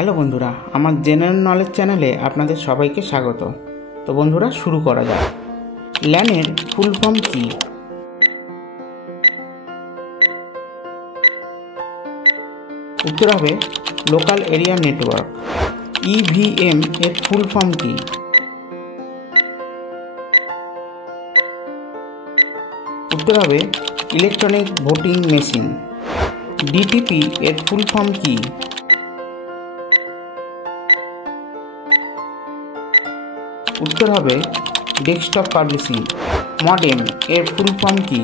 Hello বন্ধুরা, আমার general knowledge চ্যানেলে আপনাদের সবাইকে স্বাগত। তো বন্ধুরা, শুরু করা যাক। ল্যানের ফুল ফর্ম কি? উত্তর হবে লোকাল এরিয়া নেটওয়ার্ক। ইভিএম এর ফুল ফর্ম কি? উত্তর হবে ইলেকট্রনিক ভোটিং মেশিন। ডিটিপি এর ফুল ফর্ম কি? উত্তর হবে ডেস্কটপ পাবলিশিং। মডেম এর ফুল ফর্ম কি?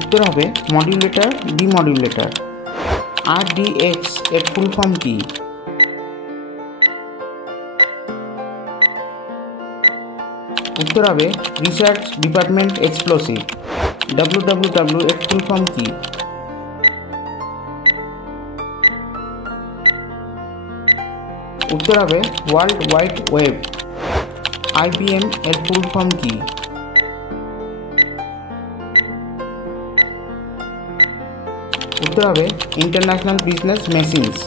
উত্তর হবে মডিউলেটর ডিমডিউলেটর। আরডিএক্স এর ফুল ফর্ম কি? উত্তর হবে রিসার্চ ডিপার্টমেন্ট এক্সপ্লোসিভ। ডাব্লিউডাব্লিউডাব্লিউ এর ফুল ফর্ম কি? উত্তর হবে ওয়ার্ল্ড ওয়াইড ওয়েব। আইবিএম এর ফুল ফর্ম কি? উত্তর হবে ইন্টারন্যাশনাল বিজনেস মেশিনস।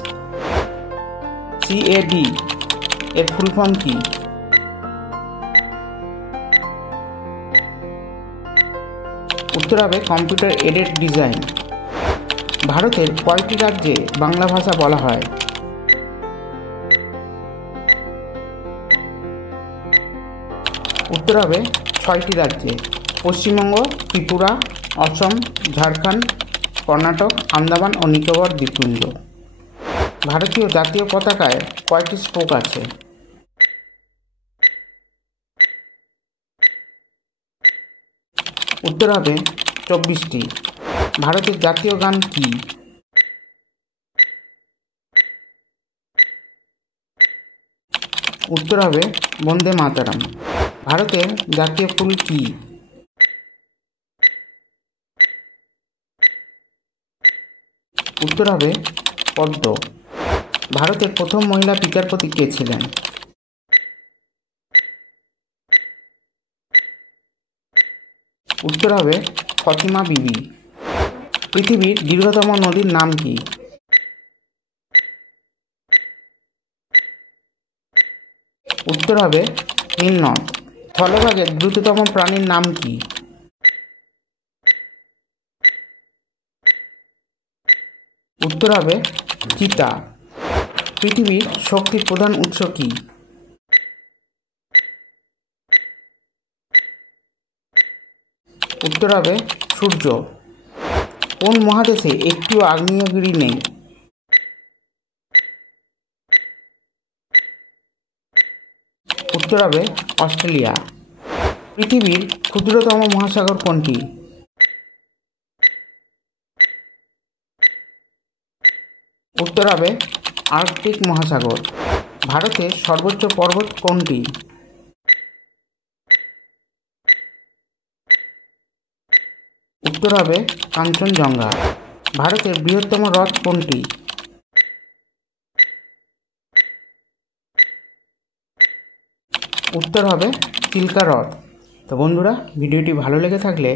সিএডি এর ফুল ফর্ম কি? উত্তর হবে কম্পিউটার এডেড ডিজাইন। ভারতের কয়টি রাজ্যে বাংলা ভাষা বলা হয়? উত্তর হবে 6টি রাজ্যে: পশ্চিমবঙ্গ, ত্রিপুরা, অসম, ঝাড়খণ্ড, কর্ণাটক, আন্দামান ও নিকোবর দ্বীপপুঞ্জ। ভারতীয় জাতীয় পতাকায় কয়টি স্পোক আছে? উত্তর হবে 24টি। ভারতের জাতীয় গান কি? উত্তর হবে বন্দে মাতরম। ভারতের জাতীয় ফুল কি? উত্তর হবে পদ্ম। ভারতের প্রথম মহিলা বিচারপতি কে ছিলেন? উত্তর হবে ফতিমা বিবি। পৃথিবীর দীর্ঘতম নদীর নাম কি? উত্তর হবে নীল নদ। স্থলভাগের দ্রুততম প্রাণীর নাম কি? উত্তর হবে চিতা। পৃথিবীর শক্তির প্রধান উৎস কি? উত্তর হবে সূর্য। কোন মহাদেশে একটিও আগ্নেয়গিরি নেই? উত্তর হবে অস্ট্রেলিয়া। পৃথিবীর ক্ষুদ্রতম মহাসাগর কোনটি? উত্তর হবে আর্কটিক মহাসাগর। ভারতের সর্বোচ্চ পর্বত কোনটি? উত্তর হবে কাঞ্চনজঙ্ঘা। ভারতের বৃহত্তম হ্রদ কোনটি? উত্তর হবে চিল্কা হ্রদ। তো বন্ধুরা, ভিডিওটি ভালো লেগে থাকলে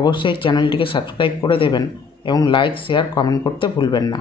অবশ্যই চ্যানেলটিকে সাবস্ক্রাইব করে দেবেন এবং লাইক, শেয়ার, কমেন্ট করতে ভুলবেন না।